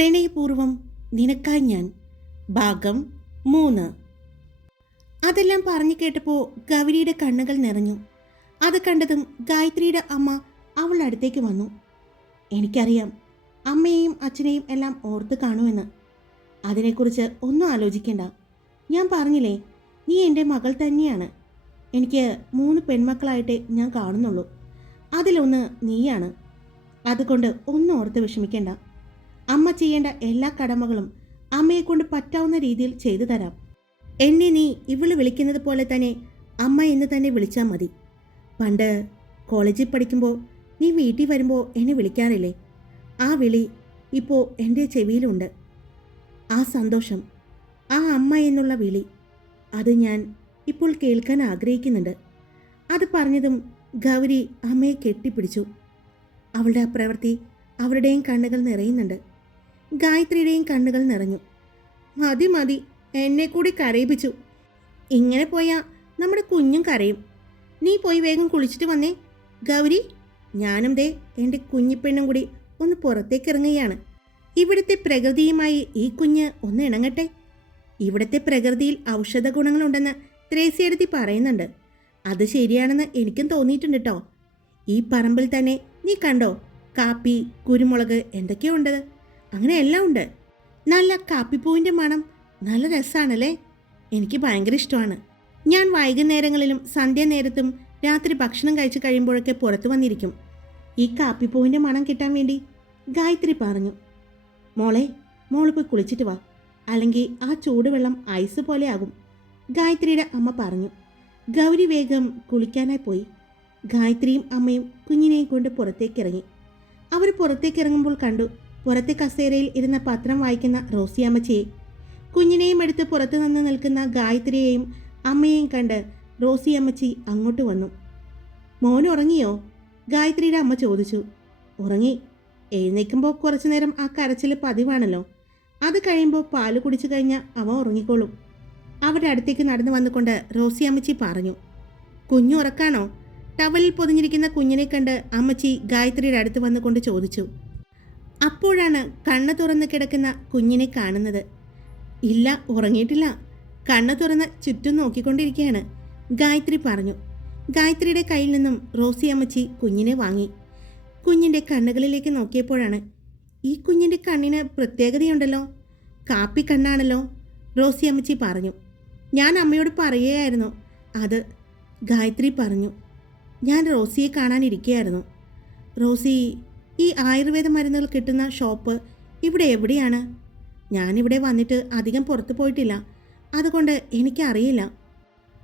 പ്രണയപൂർവം നിനക്കായി ഞാൻ ഭാഗം 3. അതെല്ലാം പറഞ്ഞു കേട്ടപ്പോൾ ഗൗരിയുടെ കണ്ണുകൾ നിറഞ്ഞു. അത് കണ്ടതും ഗായത്രിയുടെ അമ്മ അവളുടെ അടുത്തേക്ക് വന്നു. എനിക്കറിയാം അമ്മയെയും അച്ഛനെയും എല്ലാം ഓർത്ത് കാണുമെന്ന്. അതിനെക്കുറിച്ച് ഒന്നും ആലോചിക്കേണ്ട. ഞാൻ പറഞ്ഞില്ലേ, നീ എൻ്റെ മകൾ തന്നെയാണ്. എനിക്ക് 3 പെൺമക്കളായിട്ടേ ഞാൻ കാണുന്നുള്ളൂ. അതിലൊന്ന് നീയാണ്. അതുകൊണ്ട് ഒന്നും ഓർത്ത് വിഷമിക്കേണ്ട. അമ്മ ചെയ്യേണ്ട എല്ലാ കടമകളും അമ്മയെക്കൊണ്ട് പറ്റാവുന്ന രീതിയിൽ ചെയ്തു തരാം. എന്നെ നീ ഇവള് വിളിക്കുന്നത് പോലെ തന്നെ അമ്മ എന്ന് തന്നെ വിളിച്ചാൽ മതി. പണ്ട് കോളേജിൽ പഠിക്കുമ്പോൾ നീ വീട്ടിൽ വരുമ്പോൾ എന്നെ വിളിക്കാറില്ലേ? ആ വിളി ഇപ്പോൾ എൻ്റെ ചെവിയിലുണ്ട്. ആ സന്തോഷം, ആ അമ്മ എന്നുള്ള വിളി, അത് ഞാൻ ഇപ്പോൾ കേൾക്കാൻ ആഗ്രഹിക്കുന്നുണ്ട്. അത് പറഞ്ഞതും ഗൗരി അമ്മയെ കെട്ടിപ്പിടിച്ചു. അവളുടെ ആ പ്രവൃത്തി അവരുടെയും കണ്ണുകൾ നിറയുന്നുണ്ട്. ഗായത്രിയുടെയും കണ്ണുകൾ നിറഞ്ഞു. മതി മതി, എന്നെ കൂടി കരയിപ്പിച്ചു. ഇങ്ങനെ പോയാൽ നമ്മുടെ കുഞ്ഞും കരയും. നീ പോയി വേഗം കുളിച്ചിട്ട് വന്നേ. ഗൗരി, ഞാനും ദേ എൻ്റെ കുഞ്ഞിപ്പെണ്ണും കൂടി ഒന്ന് പുറത്തേക്ക് ഇറങ്ങുകയാണ്. ഇവിടുത്തെ പ്രകൃതിയുമായി ഈ കുഞ്ഞ് ഒന്ന് ഇണങ്ങട്ടെ. ഇവിടുത്തെ പ്രകൃതിയിൽ ഔഷധ ഗുണങ്ങളുണ്ടെന്ന് ത്രേസ്യടുത്തി പറയുന്നുണ്ട്. അത് ശരിയാണെന്ന് എനിക്കും തോന്നിയിട്ടുണ്ട് കേട്ടോ. ഈ പറമ്പിൽ തന്നെ നീ കണ്ടോ, കാപ്പി, കുരുമുളക്, എന്തൊക്കെയോ ഉണ്ട്. അങ്ങനെ എല്ലാം ഉണ്ട്. നല്ല കാപ്പിപ്പൂവിൻ്റെ മണം നല്ല രസമാണല്ലേ. എനിക്ക് ഭയങ്കര ഇഷ്ടമാണ്. ഞാൻ വൈകുന്നേരങ്ങളിലും സന്ധ്യാനേരത്തും രാത്രി ഭക്ഷണം കഴിച്ച് കഴിയുമ്പോഴൊക്കെ പുറത്തു വന്നിരിക്കും ഈ കാപ്പിപ്പൂവിൻ്റെ മണം കിട്ടാൻ വേണ്ടി. ഗായത്രി പറഞ്ഞു. മോള് പോയി കുളിച്ചിട്ട് വാ, അല്ലെങ്കിൽ ആ ചൂടുവെള്ളം ഐസ് പോലെ ആകും, ഗായത്രിയുടെ അമ്മ പറഞ്ഞു. ഗൗരി വേഗം കുളിക്കാനായി പോയി. ഗായത്രിയും അമ്മയും കുഞ്ഞിനെയും കൊണ്ട് പുറത്തേക്കിറങ്ങി. അവർ പുറത്തേക്കിറങ്ങുമ്പോൾ കണ്ടു പുറത്തെ കസേരയിൽ ഇരുന്ന പത്രം വായിക്കുന്ന റോസിയമ്മച്ചിയെ. കുഞ്ഞിനെയും എടുത്ത് പുറത്തു നിന്ന് നിൽക്കുന്ന ഗായത്രിയെയും അമ്മയെയും കണ്ട് റോസിയമ്മച്ചി അങ്ങോട്ട് വന്നു. മോൻ ഉറങ്ങിയോ? ഗായത്രിയുടെ അമ്മ ചോദിച്ചു. ഉറങ്ങി. എഴുന്നേൽക്കുമ്പോൾ കുറച്ചു നേരം ആ കരച്ചിൽ പതിവാണല്ലോ. അത് കഴിയുമ്പോൾ പാല് കുടിച്ചു കഴിഞ്ഞാൽ അവ ഉറങ്ങിക്കോളും, അവരുടെ അടുത്തേക്ക് നടന്നു വന്നുകൊണ്ട് റോസിയമ്മച്ചി പറഞ്ഞു. കുഞ്ഞു ഉറക്കാണോ? ടവലിൽ പൊതിഞ്ഞിരിക്കുന്ന കുഞ്ഞിനെ കണ്ട് അമ്മച്ചി ഗായത്രിയുടെ അടുത്ത് വന്നുകൊണ്ട് ചോദിച്ചു. അപ്പോഴാണ് കണ്ണ് തുറന്ന് കിടക്കുന്ന കുഞ്ഞിനെ കാണുന്നത്. ഇല്ല, ഉറങ്ങിയിട്ടില്ല. കണ്ണ് തുറന്ന് ചുറ്റും നോക്കിക്കൊണ്ടിരിക്കുകയാണ്, ഗായത്രി പറഞ്ഞു. ഗായത്രിയുടെ കയ്യിൽ നിന്നും റോസിയമ്മച്ചി കുഞ്ഞിനെ വാങ്ങി. കുഞ്ഞിൻ്റെ കണ്ണുകളിലേക്ക് നോക്കിയപ്പോഴാണ്, ഈ കുഞ്ഞിൻ്റെ കണ്ണിന് പ്രത്യേകതയുണ്ടല്ലോ, കാപ്പി കണ്ണാണല്ലോ, റോസിയമ്മച്ചി പറഞ്ഞു. ഞാൻ അമ്മയോട് പറയുകയായിരുന്നു അത്, ഗായത്രി പറഞ്ഞു. ഞാൻ റോസിയെ കാണാനിരിക്കുകയായിരുന്നു. റോസി, ഈ ആയുർവേദ മരുന്നുകൾ കിട്ടുന്ന ഷോപ്പ് ഇവിടെ എവിടെയാണ്? ഞാനിവിടെ വന്നിട്ട് അധികം പുറത്തു പോയിട്ടില്ല, അതുകൊണ്ട് എനിക്കറിയില്ല.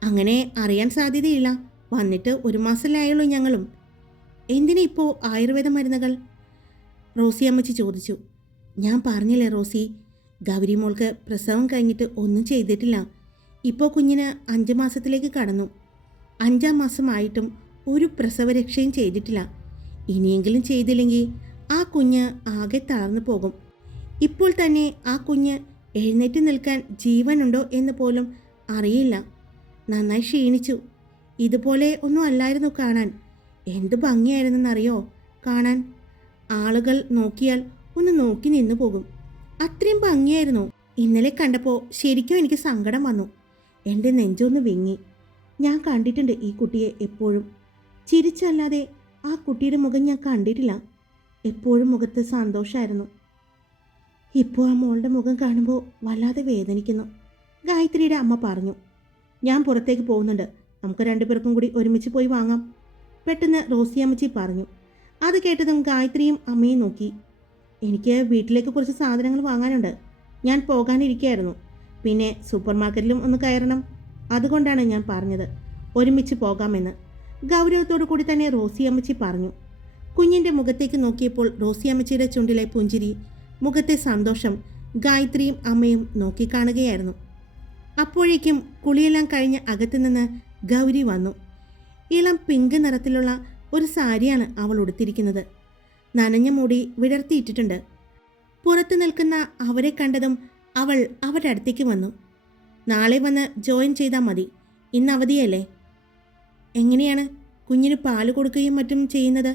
അങ്ങനെ അറിയാൻ സാധ്യതയില്ല. വന്നിട്ട് 1 മാസമല്ലേ ആയുള്ളൂ ഞങ്ങളും. എന്തിനാ ഇപ്പോൾ ആയുർവേദ മരുന്നുകൾ? റോസിയമ്മച്ചി ചോദിച്ചു. ഞാൻ പറഞ്ഞില്ലേ റോസി, ഗൗരി മോൾക്ക് പ്രസവം കഴിഞ്ഞിട്ട് ഒന്നും ചെയ്തിട്ടില്ല. ഇപ്പോൾ കുഞ്ഞിന് 5 മാസത്തിലേക്ക് കടന്നു. 5-ാം മാസമായിട്ടും ഒരു പ്രസവരക്ഷയും ചെയ്തിട്ടില്ല. ഇനിയെങ്കിലും ചെയ്തില്ലെങ്കിൽ ആ കുഞ്ഞ് ആകെ തളർന്നു പോകും. ഇപ്പോൾ തന്നെ ആ കുഞ്ഞ് എഴുന്നേറ്റ് നിൽക്കാൻ ജീവനുണ്ടോ എന്ന് പോലും അറിയില്ല. നന്നായി ക്ഷീണിച്ചു. ഇതുപോലെ ഒന്നും അല്ലായിരുന്നു കാണാൻ. എന്ത് ഭംഗിയായിരുന്നെന്നറിയോ കാണാൻ. ആളുകൾ നോക്കിയാൽ ഒന്ന് നോക്കി നിന്നു പോകും. അത്രയും ഭംഗിയായിരുന്നു. ഇന്നലെ കണ്ടപ്പോൾ ശരിക്കും എനിക്ക് സങ്കടം വന്നു. എൻ്റെ നെഞ്ചൊന്ന് വിങ്ങി. ഞാൻ കണ്ടിട്ടുണ്ട് ഈ കുട്ടിയെ എപ്പോഴും. ചിരിച്ചല്ലാതെ ആ കുട്ടിയുടെ മുഖം ഞാൻ കണ്ടിട്ടില്ല. എപ്പോഴും മുഖത്ത് സന്തോഷമായിരുന്നു. ഇപ്പോൾ ആ മോളുടെ മുഖം കാണുമ്പോൾ വല്ലാതെ വേദനിക്കുന്നു, ഗായത്രിയുടെ അമ്മ പറഞ്ഞു. ഞാൻ പുറത്തേക്ക് പോകുന്നുണ്ട്, നമുക്ക് 2 പേർക്കും കൂടി ഒരുമിച്ച് പോയി വാങ്ങാം, പെട്ടെന്ന് റോസിയമ്മച്ചി പറഞ്ഞു. അത് കേട്ടതും ഗായത്രിയും അമ്മയും നോക്കി. എനിക്ക് വീട്ടിലേക്ക് കുറച്ച് സാധനങ്ങൾ വാങ്ങാനുണ്ട്, ഞാൻ പോകാനിരിക്കുകയായിരുന്നു. പിന്നെ സൂപ്പർ മാർക്കറ്റിലും ഒന്ന് കയറണം, അതുകൊണ്ടാണ് ഞാൻ പറഞ്ഞത് ഒരുമിച്ച് പോകാമെന്ന്, ഗൗരവത്തോടു കൂടി തന്നെ റോസിയമ്മച്ചി പറഞ്ഞു. കുഞ്ഞിൻ്റെ മുഖത്തേക്ക് നോക്കിയപ്പോൾ റോസിയമ്മച്ചിയുടെ ചുണ്ടിലെ പുഞ്ചിരി, മുഖത്തെ സന്തോഷം ഗായത്രിയും അമ്മയും നോക്കിക്കാണുകയായിരുന്നു. അപ്പോഴേക്കും കുളിയെല്ലാം കഴിഞ്ഞ് അകത്തുനിന്ന് ഗൗരി വന്നു. ഇളം പിങ്ക് നിറത്തിലുള്ള ഒരു സാരിയാണ് അവൾ ഉടുത്തിരിക്കുന്നത്. നനഞ്ഞ മുടി വിടർത്തിയിട്ടിട്ടുണ്ട്. പുറത്തു നിൽക്കുന്ന അവരെ കണ്ടതും അവൾ അവരുടെ അടുത്തേക്ക് വന്നു. നാളെ വന്ന് ജോയിൻ ചെയ്താൽ മതി, ഇന്ന് അവധിയല്ലേ. എങ്ങനെയാണ് കുഞ്ഞിന് പാല് കൊടുക്കുകയും മറ്റും ചെയ്യുന്നത്?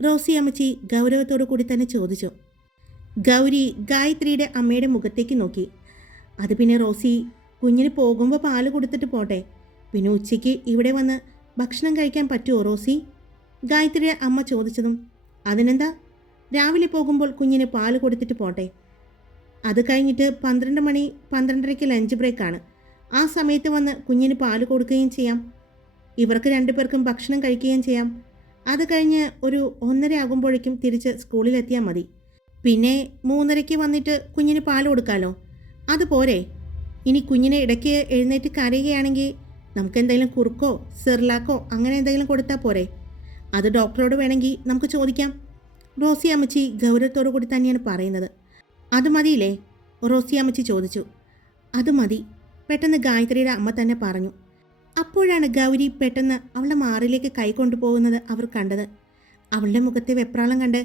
റോസിയമ്മച്ചി ഗൗരവത്തോടു കൂടി തന്നെ ചോദിച്ചു. ഗൗരി ഗായത്രിയുടെ അമ്മയുടെ മുഖത്തേക്ക് നോക്കി. അത് പിന്നെ റോസി, കുഞ്ഞിന് പോകുമ്പോൾ പാല് കൊടുത്തിട്ട് പോട്ടെ. പിന്നെ ഉച്ചയ്ക്ക് ഇവിടെ വന്ന് ഭക്ഷണം കഴിക്കാൻ പറ്റുമോ റോസി? ഗായത്രിയുടെ അമ്മ ചോദിച്ചതും അതിനെന്താ, രാവിലെ പോകുമ്പോൾ കുഞ്ഞിന് പാല് കൊടുത്തിട്ട് പോട്ടെ. അത് കഴിഞ്ഞിട്ട് 12 മണി 12:30 ലഞ്ച് ബ്രേക്കാണ്. ആ സമയത്ത് വന്ന് കുഞ്ഞിന് പാല് കൊടുക്കുകയും ചെയ്യാം. ഇവർക്ക് രണ്ടുപേർക്കും ഭക്ഷണം കഴിക്കുകയും ചെയ്യാം. അത് കഴിഞ്ഞ് ഒരു 1:30 ആകുമ്പോഴേക്കും തിരിച്ച് സ്കൂളിലെത്തിയാൽ മതി. പിന്നെ 3:30 വന്നിട്ട് കുഞ്ഞിന് പാൽ കൊടുക്കാമല്ലോ. അതുപോരെ? ഇനി കുഞ്ഞിനെ ഇടയ്ക്ക് എഴുന്നേറ്റ് കരയുകയാണെങ്കിൽ നമുക്ക് എന്തെങ്കിലും കുറുക്കോ സെർലാക്കോ അങ്ങനെ എന്തെങ്കിലും കൊടുത്താൽ പോരെ? അത് ഡോക്ടറോട് വേണമെങ്കിൽ നമുക്ക് ചോദിക്കാം. റോസി അമ്മച്ചി ഗൗരവത്തോടു കൂടി തന്നെയാണ് പറയുന്നത്. അത് മതിയില്ലേ? റോസി അമ്മച്ചി ചോദിച്ചു. അത് മതി, പെട്ടെന്ന് ഗായത്രിയുടെ അമ്മ തന്നെ പറഞ്ഞു. അപ്പോഴാണ് ഗൗരി പെട്ടെന്ന് അവളുടെ മാറിലേക്ക് കൈ കൊണ്ടുപോകുന്നത് അവർ കണ്ടത്. അവളുടെ മുഖത്തെ വെപ്രാളം കണ്ട്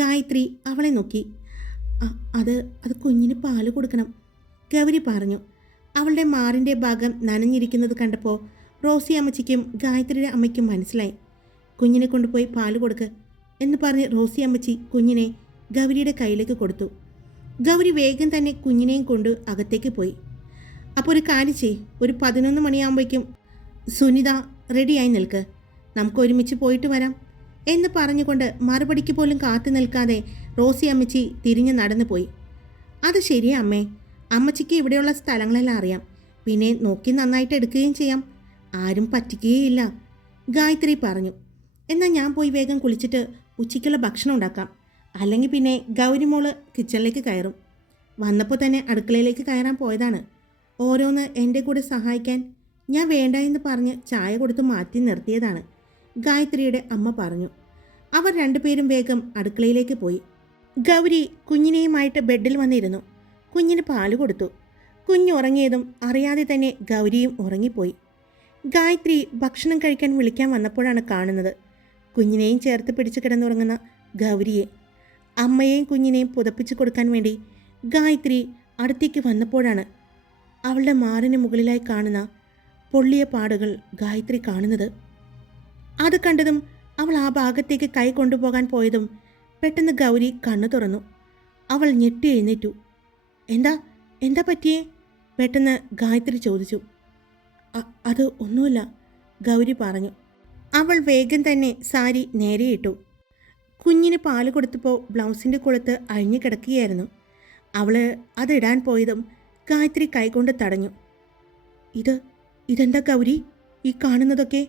ഗായത്രി അവളെ നോക്കി. അത് കുഞ്ഞിന് പാല് കൊടുക്കണം, ഗൗരി പറഞ്ഞു. അവളുടെ മാറിൻ്റെ ഭാഗം നനഞ്ഞിരിക്കുന്നത് കണ്ടപ്പോൾ റോസി അമ്മച്ചിക്കും ഗായത്രിയുടെ അമ്മയ്ക്കും മനസ്സിലായി. കുഞ്ഞിനെ കൊണ്ടുപോയി പാല് കൊടുക്ക് എന്ന് പറഞ്ഞ് റോസി അമ്മച്ചി കുഞ്ഞിനെ ഗൗരിയുടെ കയ്യിലേക്ക് കൊടുത്തു. ഗൗരി വേഗം തന്നെ കുഞ്ഞിനെയും കൊണ്ട് അകത്തേക്ക് പോയി. അപ്പോൾ ഒരു കാര്യം ചെയ്യ്, ഒരു 11 മണിയാകുമ്പോഴേക്കും സുനിത റെഡിയായി നിൽക്ക്, നമുക്ക് ഒരുമിച്ച് പോയിട്ട് വരാം എന്ന് പറഞ്ഞുകൊണ്ട് മറുപടിക്ക് പോലും കാത്തു നിൽക്കാതെ റോസി അമ്മച്ചി തിരിഞ്ഞ് നടന്നു പോയി. അത് ശരിയാ അമ്മേ, അമ്മച്ചിക്ക് ഇവിടെയുള്ള സ്ഥലങ്ങളെല്ലാം അറിയാം, പിന്നെ നോക്കി നന്നായിട്ട് എടുക്കുകയും ചെയ്യാം, ആരും പറ്റിക്കുകയില്ല, ഗായത്രി പറഞ്ഞു. എന്നാൽ ഞാൻ പോയി വേഗം കുളിച്ചിട്ട് ഉച്ചയ്ക്കുള്ള ഭക്ഷണം ഉണ്ടാക്കാം, അല്ലെങ്കിൽ പിന്നെ ഗൗരിമോള് കിച്ചണിലേക്ക് കയറും. വന്നപ്പോൾ തന്നെ അടുക്കളയിലേക്ക് കയറാൻ പോയതാണ്. ഓരോന്ന് എൻ്റെ കൂടെ സഹായിക്കാൻ ഞാൻ വേണ്ട എന്ന് പറഞ്ഞ് ചായ കൊടുത്ത് മാറ്റി നിർത്തിയതാണ്, ഗായത്രിയുടെ അമ്മ പറഞ്ഞു. അവർ രണ്ടുപേരും വേഗം അടുക്കളയിലേക്ക് പോയി. ഗൗരി കുഞ്ഞിനെയുമായിട്ട് ബെഡിൽ വന്നിരുന്നു. കുഞ്ഞിന് പാല് കൊടുത്തു. കുഞ്ഞുറങ്ങിയതും അറിയാതെ തന്നെ ഗൗരിയും ഉറങ്ങിപ്പോയി. ഗായത്രി ഭക്ഷണം കഴിക്കാൻ വിളിക്കാൻ വന്നപ്പോഴാണ് കാണുന്നത് കുഞ്ഞിനെയും ചേർത്ത് പിടിച്ച് കിടന്നുറങ്ങുന്ന ഗൗരിയെ. അമ്മയെയും കുഞ്ഞിനെയും പുതപ്പിച്ചു കൊടുക്കാൻ വേണ്ടി ഗായത്രി അടുത്തേക്ക് വന്നപ്പോഴാണ് അവളുടെ മാറിന് മുകളിലായി കാണുന്ന പൊള്ളിയ പാടുകൾ ഗായത്രി കാണുന്നത്. അത് കണ്ടതും അവൾ ആ ഭാഗത്തേക്ക് കൈ കൊണ്ടുപോകാൻ പോയതും പെട്ടെന്ന് ഗൗരി കണ്ണു തുറന്നു. അവൾ ഞെട്ടി എഴുന്നേറ്റു. എന്താ എന്താ പറ്റിയേ? പെട്ടെന്ന് ഗായത്രി ചോദിച്ചു. അത് ഒന്നുമില്ല, ഗൗരി പറഞ്ഞു. അവൾ വേഗം തന്നെ സാരി നേരെയിട്ടു. കുഞ്ഞിന് പാല് കൊടുത്തപ്പോൾ ബ്ലൗസിൻ്റെ കൊളുത്ത് അഴിഞ്ഞു കിടക്കുകയായിരുന്നു. അവൾ അതിടാൻ പോയതും ഗായത്രി കൈകൊണ്ട് തടഞ്ഞു. ഇതെന്താ ഗൗരി ഈ കാണുന്നതൊക്കെ?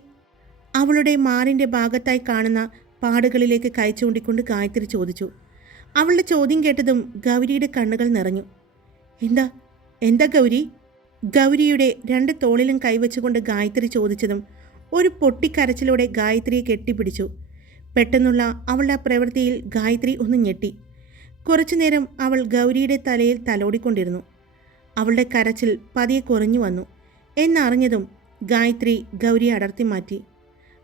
അവളുടെ മാറിൻ്റെ ഭാഗത്തായി കാണുന്ന പാടുകളിലേക്ക് കൈ ചൂണ്ടിക്കൊണ്ട് ഗായത്രി ചോദിച്ചു. അവളുടെ ചോദ്യം കേട്ടതും ഗൗരിയുടെ കണ്ണുകൾ നിറഞ്ഞു. എന്താ എന്താ ഗൗരി? ഗൗരിയുടെ 2 തോളിലും കൈവച്ചുകൊണ്ട് ഗായത്രി ചോദിച്ചതും ഒരു പൊട്ടിക്കരച്ചിലൂടെ ഗായത്രിയെ കെട്ടിപ്പിടിച്ചു. പെട്ടെന്നുള്ള അവളുടെ ആ പ്രവൃത്തിയിൽ ഗായത്രി ഒന്ന് ഞെട്ടി. കുറച്ചുനേരം അവൾ ഗൗരിയുടെ തലയിൽ തലോടിക്കൊണ്ടിരുന്നു. അവളുടെ കരച്ചിൽ പതിയെ കുറഞ്ഞു വന്നു എന്നറിഞ്ഞതും ഗായത്രി ഗൗരിയെ അടർത്തി മാറ്റി.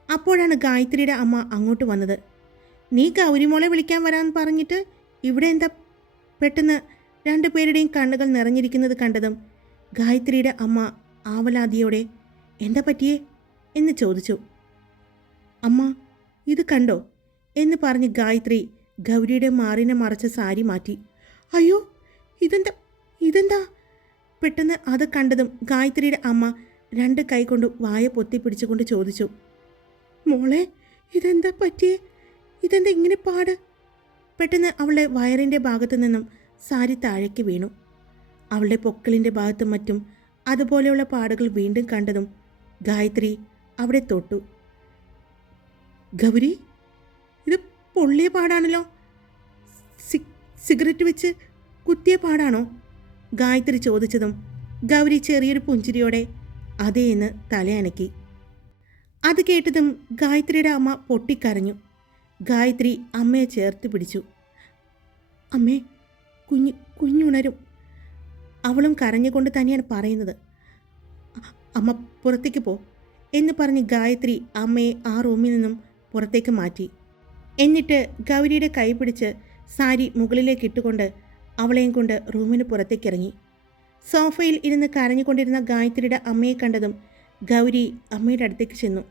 അപ്പോഴാണ് ഗായത്രിയുടെ അമ്മ അങ്ങോട്ട് വന്നത്. നീ ഗൗരിമോളെ വിളിക്കാൻ വരാൻ പറഞ്ഞിട്ട് ഇവിടെ എന്താ? പെട്ടെന്ന് 2 പേരുടെയും കണ്ണുകൾ നിറഞ്ഞിരിക്കുന്നത് കണ്ടതും ഗായത്രിയുടെ അമ്മ ആവലാതിയോടെ എന്താ പറ്റിയേ എന്ന് ചോദിച്ചു. അമ്മ ഇത് കണ്ടോ എന്ന് പറഞ്ഞ് ഗായത്രി ഗൗരിയുടെ മാറിനെ മറച്ച സാരി മാറ്റി. അയ്യോ ഇതെന്താ? പെട്ടെന്ന് അത് കണ്ടതും ഗായത്രിയുടെ അമ്മ 2 കൈ കൊണ്ട് വായ പൊത്തിപ്പിടിച്ചുകൊണ്ട് ചോദിച്ചു. മോളെ ഇതെന്താ പറ്റിയേ? ഇതെന്താ ഇങ്ങനെ പാട്? പെട്ടെന്ന് അവളുടെ വയറിൻ്റെ ഭാഗത്തു നിന്നും സാരി താഴേക്ക് വീണു. അവളുടെ പൊക്കിളിൻ്റെ ഭാഗത്തും മറ്റും അതുപോലെയുള്ള പാടുകൾ വീണ്ടും കണ്ടതും ഗായത്രി അവിടെ തൊട്ടു. ഗൗരി, ഇത് പൊള്ളിയ പാടാണല്ലോ, സിഗരറ്റ് വെച്ച് കുത്തിയ പാടാണോ? ഗായത്രി ചോദിച്ചതും ഗൗരി ചെറിയൊരു പുഞ്ചിരിയോടെ അതേ എന്ന് തലയനക്കി. അത് കേട്ടതും ഗായത്രിയുടെ അമ്മ പൊട്ടിക്കരഞ്ഞു. ഗായത്രി അമ്മയെ ചേർത്ത് പിടിച്ചു. അമ്മേ, കുഞ്ഞുണരും. അവളും കരഞ്ഞുകൊണ്ട് തന്നെയാണ് പറയുന്നത്. അമ്മ പുറത്തേക്ക് പോ എന്ന് പറഞ്ഞ് ഗായത്രി അമ്മയെ ആ റൂമിൽ നിന്നും പുറത്തേക്ക് മാറ്റി. എന്നിട്ട് ഗൗരിയുടെ കൈ പിടിച്ച് സാരി മുകളിലേക്ക് ഇട്ടുകൊണ്ട് അവളെയും കൊണ്ട് റൂമിന് പുറത്തേക്കിറങ്ങി. സോഫയിൽ ഇരുന്ന് കരഞ്ഞുകൊണ്ടിരുന്ന ഗായത്രിയുടെ അമ്മയെ കണ്ടതും ഗൗരി അമ്മയുടെ അടുത്തേക്ക് ചെന്നു.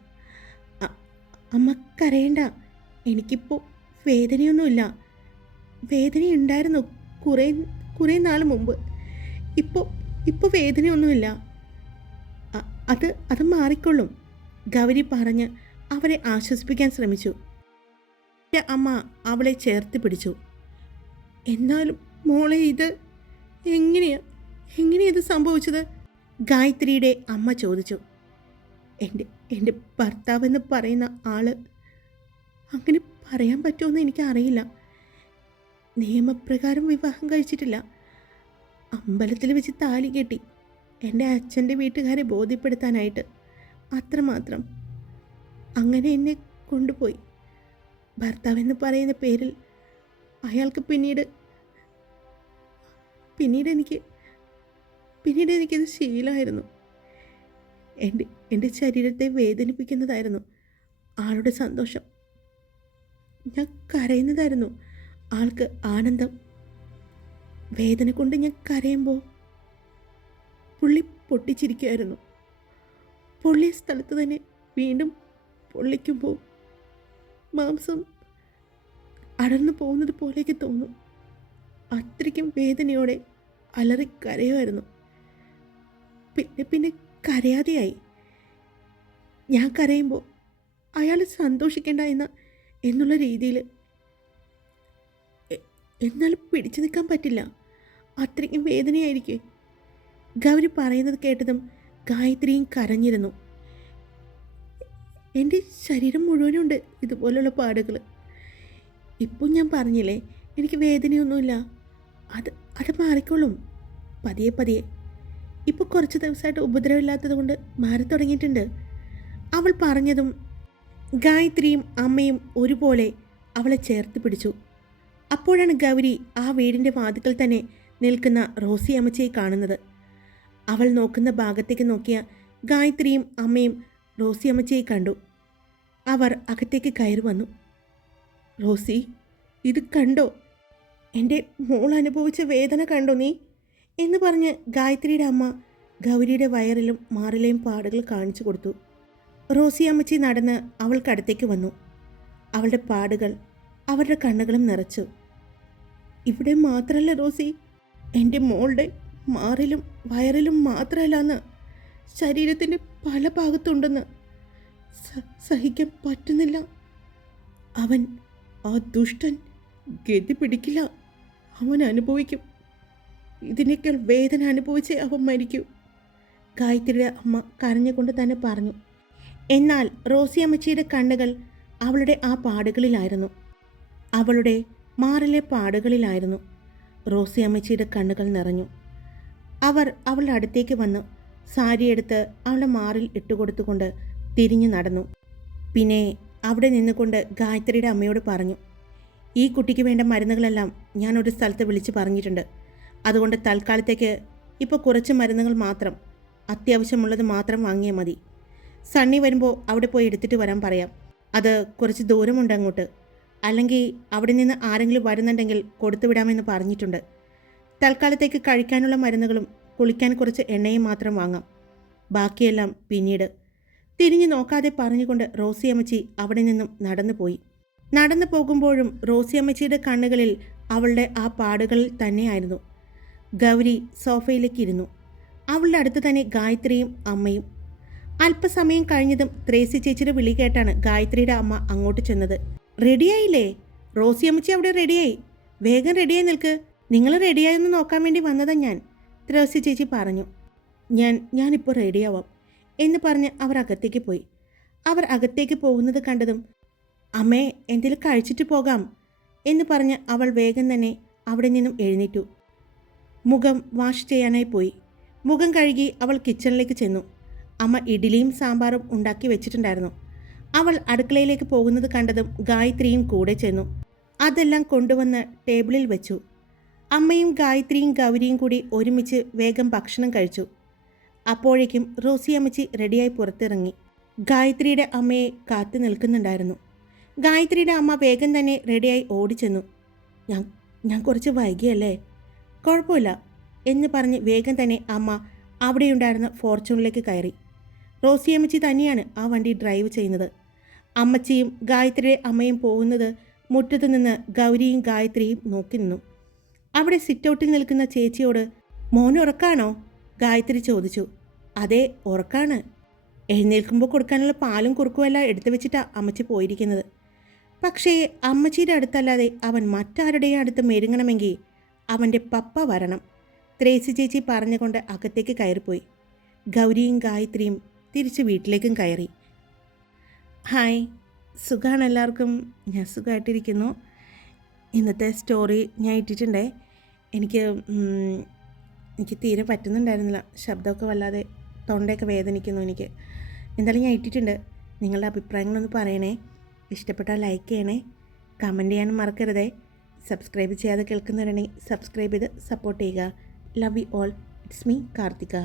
അമ്മ കരയണ്ട, എനിക്കിപ്പോൾ വേദനയൊന്നുമില്ല. വേദനയുണ്ടായിരുന്നു കുറേ കുറേ നാൾ മുമ്പ്. ഇപ്പോൾ ഇപ്പോൾ വേദനയൊന്നുമില്ല. അത് മാറിക്കൊള്ളും, ഗൗരി പറഞ്ഞ് അവരെ ആശ്വസിപ്പിക്കാൻ ശ്രമിച്ചു. അമ്മ അവളെ ചേർത്ത് പിടിച്ചു. എന്നാലും മോളെ, ഇത് എങ്ങനെയാ ഇത് സംഭവിച്ചത്? ഗായത്രിയുടെ അമ്മ ചോദിച്ചു. എൻ്റെ ഭർത്താവെന്ന് പറയുന്ന ആള് അങ്ങനെ പറയാൻ പറ്റുമെന്ന് എനിക്കറിയില്ല. നിയമപ്രകാരം വിവാഹം കഴിച്ചിട്ടില്ല. അമ്പലത്തിൽ വെച്ച് താലി കെട്ടി എൻ്റെ അച്ഛൻ്റെ വീട്ടുകാരെ ബോധ്യപ്പെടുത്താനായിട്ട് അത്രമാത്രം. അങ്ങനെ എന്നെ കൊണ്ടുപോയി. ഭർത്താവെന്ന് പറയുന്ന പേരിൽ അയാൾക്ക് പിന്നീട് എനിക്കത് ശീലമായിരുന്നു. എൻ്റെ ശരീരത്തെ വേദനിപ്പിക്കുന്നതായിരുന്നു ആളുടെ സന്തോഷം. ഞാൻ കരയുന്നതായിരുന്നു ആൾക്ക് ആനന്ദം. വേദന കൊണ്ട് ഞാൻ കരയുമ്പോൾ പുള്ളി പൊട്ടിച്ചിരിക്കുമായിരുന്നു. പൊള്ളിയ സ്ഥലത്ത് തന്നെ വീണ്ടും പൊള്ളിക്കുമ്പോൾ മാംസം അടർന്നു പോകുന്നത് പോലെയൊക്കെ തോന്നും. അത്രയ്ക്കും വേദനയോടെ അലറിക്കരയുമായിരുന്നു. പിന്നെ കരയാതെയായി. ഞാൻ കരയുമ്പോൾ അയാൾ സന്തോഷിക്കേണ്ട എന്നുള്ള രീതിയിൽ. എന്നാലും പിടിച്ചു നിൽക്കാൻ പറ്റില്ല, അത്രയ്ക്കും വേദനയായിരിക്കും. ഗൗരി പറയുന്നത് കേട്ടതും ഗായത്രിയും കരഞ്ഞിരുന്നു. എൻ്റെ ശരീരം മുഴുവനുണ്ട് ഇതുപോലുള്ള പാടുകൾ. ഇപ്പോൾ ഞാൻ പറഞ്ഞില്ലേ, എനിക്ക് വേദനയൊന്നുമില്ല. അത് മാറിക്കൊള്ളും പതിയെ. ഇപ്പോൾ കുറച്ച് ദിവസമായിട്ട് ഉപദ്രവമില്ലാത്തത് കൊണ്ട് മാറി തുടങ്ങിയിട്ടുണ്ട്. അവൾ പറഞ്ഞതും ഗായത്രിയും അമ്മയും ഒരുപോലെ അവളെ ചേർത്ത് പിടിച്ചു. അപ്പോഴാണ് ഗൗരി ആ വീടിൻ്റെ വാതിക്കൽ തന്നെ നിൽക്കുന്ന റോസി അമ്മച്ചിയെ കാണുന്നത്. അവൾ നോക്കുന്ന ഭാഗത്തേക്ക് നോക്കിയ ഗായത്രിയും അമ്മയും റോസി അമ്മച്ചിയെ കണ്ടു. അവർ അകത്തേക്ക് കയറി വന്നു. റോസി, ഇത് കണ്ടോ? എൻ്റെ മോൾ അനുഭവിച്ച വേദന കണ്ടോ നീ എന്ന് പറഞ്ഞ് ഗായത്രിയുടെ അമ്മ ഗൗരിയുടെ വയറിലും മാറിലെയും പാടുകൾ കാണിച്ചു കൊടുത്തു. റോസി അമ്മച്ചി നടന്ന് അവൾക്കടുത്തേക്ക് വന്നു. അവളുടെ പാടുകൾ അവരുടെ കണ്ണുകളും നിറച്ചു. ഇവിടെ മാത്രമല്ല റോസി, എൻ്റെ മോളുടെ മാറിലും വയറിലും മാത്രമല്ലെന്ന്, ശരീരത്തിൻ്റെ പല ഭാഗത്തുണ്ടെന്ന്. സഹിക്കാൻ പറ്റുന്നില്ല. അവൻ, ആ ദുഷ്ടൻ ഗതി പിടിക്കില്ല. അവൻ അനുഭവിക്കും. ഇതിനേക്കാൾ വേദന അനുഭവിച്ചേ അവൻ മരിക്കൂ. ഗായത്രിയുടെ അമ്മ കരഞ്ഞുകൊണ്ട് തന്നെ പറഞ്ഞു. എന്നാൽ റോസി അമ്മച്ചിയുടെ കണ്ണുകൾ അവളുടെ ആ പാടുകളിലായിരുന്നു. അവളുടെ മാറിലെ പാടുകളിലായിരുന്നു. റോസി അമ്മച്ചിയുടെ കണ്ണുകൾ നിറഞ്ഞു. അവർ അവളുടെ അടുത്തേക്ക് വന്ന് സാരിയെടുത്ത് അവളുടെ മാറിൽ ഇട്ടുകൊടുത്തുകൊണ്ട് തിരിഞ്ഞു നടന്നു. പിന്നെ അവിടെ നിന്നുകൊണ്ട് ഗായത്രിയുടെ അമ്മയോട് പറഞ്ഞു, ഈ കുട്ടിക്ക് വേണ്ട മരുന്നുകളെല്ലാം ഞാനൊരു സ്ഥലത്ത് വിളിച്ച് പറഞ്ഞിട്ടുണ്ട്. അതുകൊണ്ട് തൽക്കാലത്തേക്ക് ഇപ്പോൾ കുറച്ച് മരുന്നുകൾ മാത്രം, അത്യാവശ്യമുള്ളത് മാത്രം വാങ്ങിയാൽ മതി. സണ്ണി വരുമ്പോൾ അവിടെ പോയി എടുത്തിട്ട് വരാൻ പറയാം. അത് കുറച്ച് ദൂരമുണ്ട് അങ്ങോട്ട്. അല്ലെങ്കിൽ അവിടെ നിന്ന് ആരെങ്കിലും വരുന്നുണ്ടെങ്കിൽ കൊടുത്തുവിടാമെന്ന് പറഞ്ഞിട്ടുണ്ട്. തൽക്കാലത്തേക്ക് കഴിക്കാനുള്ള മരുന്നുകളും കുളിക്കാൻ കുറച്ച് എണ്ണയും മാത്രം വാങ്ങാം. ബാക്കിയെല്ലാം പിന്നീട്. തിരിഞ്ഞു നോക്കാതെ പറഞ്ഞുകൊണ്ട് റോസി അമ്മച്ചി അവിടെ നിന്നും നടന്നു പോകുമ്പോഴും റോസി അമ്മച്ചിയുടെ കണ്ണുകളിൽ അവളുടെ ആ പാടുകൾ തന്നെയായിരുന്നു. ഗൗരി സോഫയിലേക്ക് ഇരുന്നു. അവളുടെ അടുത്ത് തന്നെ ഗായത്രിയും അമ്മയും. അല്പസമയം കഴിഞ്ഞതും ത്രേസി ചേച്ചിയുടെ വിളി കേട്ടാണ് ഗായത്രിയുടെ അമ്മ അങ്ങോട്ട് ചെന്നത്. റെഡിയായില്ലേ? റോസി അമ്മച്ചി അവിടെ റെഡിയായി. വേഗം റെഡിയായി നിൽക്ക്. നിങ്ങൾ റെഡിയായെന്ന് നോക്കാൻ വേണ്ടി വന്നതാ ഞാൻ, ത്രേസി ചേച്ചി പറഞ്ഞു. ഞാനിപ്പോൾ റെഡിയാവാം എന്ന് പറഞ്ഞ് അവർ അകത്തേക്ക് പോയി. അവർ അകത്തേക്ക് പോകുന്നത് കണ്ടതും, അമ്മേ, എന്തെങ്കിലും കഴിച്ചിട്ട് പോകാം എന്ന് പറഞ്ഞ് അവൾ വേഗം തന്നെ അവിടെ നിന്നും എഴുന്നേറ്റു. മുഖം വാഷ് ചെയ്യാനായി പോയി. മുഖം കഴുകി അവൾ കിച്ചണിലേക്ക് ചെന്നു. അമ്മ ഇഡ്ഡലിയും സാമ്പാറും ഉണ്ടാക്കി വെച്ചിട്ടുണ്ടായിരുന്നു. അവൾ അടുക്കളയിലേക്ക് പോകുന്നത് കണ്ടതും ഗായത്രിയും കൂടെ ചെന്നു. അതെല്ലാം കൊണ്ടുവന്ന് ടേബിളിൽ വെച്ചു. അമ്മയും ഗായത്രിയും ഗൗരിയും കൂടി ഒരുമിച്ച് വേഗം ഭക്ഷണം കഴിച്ചു. അപ്പോഴേക്കും റോസി അമ്മച്ചി റെഡിയായി പുറത്തിറങ്ങി. ഗായത്രിയുടെ അമ്മയെ കാത്തു നിൽക്കുന്നുണ്ടായിരുന്നു. ഗായത്രിയുടെ അമ്മ വേഗം തന്നെ റെഡിയായി ഓടിച്ചെന്നു. ഞാൻ കുറച്ച് വൈകിയല്ലേ? കുഴപ്പമില്ല എന്ന് പറഞ്ഞ് വേഗം തന്നെ അമ്മ അവിടെയുണ്ടായിരുന്ന ഫോർച്യൂണിലേക്ക് കയറി. റോസി അമ്മച്ചി തന്നെയാണ് ആ വണ്ടി ഡ്രൈവ് ചെയ്യുന്നത്. അമ്മച്ചിയും ഗായത്രിയുടെ അമ്മയും പോകുന്നത് മുറ്റത്ത് നിന്ന് ഗൗരിയും ഗായത്രിയും നോക്കി നിന്നു. അവിടെ സിറ്റൗട്ടിൽ നിൽക്കുന്ന ചേച്ചിയോട് മോൻ ഉറക്കാണോ ഗായത്രി ചോദിച്ചു. അതെ, ഉറക്കാണ്. എഴുന്നേൽക്കുമ്പോൾ കൊടുക്കാനുള്ള പാലും കുറുക്കുമെല്ലാം എടുത്തു വെച്ചിട്ടാ അമ്മച്ചി പോയിരിക്കുന്നത്. പക്ഷേ അമ്മച്ചിയുടെ അടുത്തല്ലാതെ അവൻ മറ്റാരുടെയും അടുത്ത് മെരുങ്ങണമെങ്കിൽ അവൻ്റെ പപ്പ വരണം. ത്രേസി ചേച്ചി പറഞ്ഞുകൊണ്ട് അകത്തേക്ക് കയറിപ്പോയി. ഗൗരിയും ഗായത്രിയും തിരിച്ച് വീട്ടിലേക്കും കയറി. ഹായ്, സുഖമാണ് എല്ലാവർക്കും? ഞാൻ സുഖമായിട്ടിരിക്കുന്നു. ഇന്നത്തെ സ്റ്റോറി ഞാൻ ഇട്ടിട്ടുണ്ടേ. എനിക്ക് തീരെ പറ്റുന്നുണ്ടായിരുന്നില്ല. ശബ്ദമൊക്കെ വല്ലാതെ തൊണ്ടയൊക്കെ വേദനിക്കുന്നു എനിക്ക്. എന്തായാലും ഞാൻ ഇട്ടിട്ടുണ്ട്. നിങ്ങളുടെ അഭിപ്രായങ്ങളൊന്ന് പറയണേ. ഇഷ്ടപ്പെട്ടാൽ ലൈക്ക് ചെയ്യണേ, കമൻറ്റ് ചെയ്യാനും മറക്കരുതേ. സബ്സ്ക്രൈബ് ചെയ്യാതെ കേൾക്കുന്നവരാണെങ്കിൽ സബ്സ്ക്രൈബ് ചെയ്ത് സപ്പോർട്ട് ചെയ്യുക. Love you all. It's me Karthika.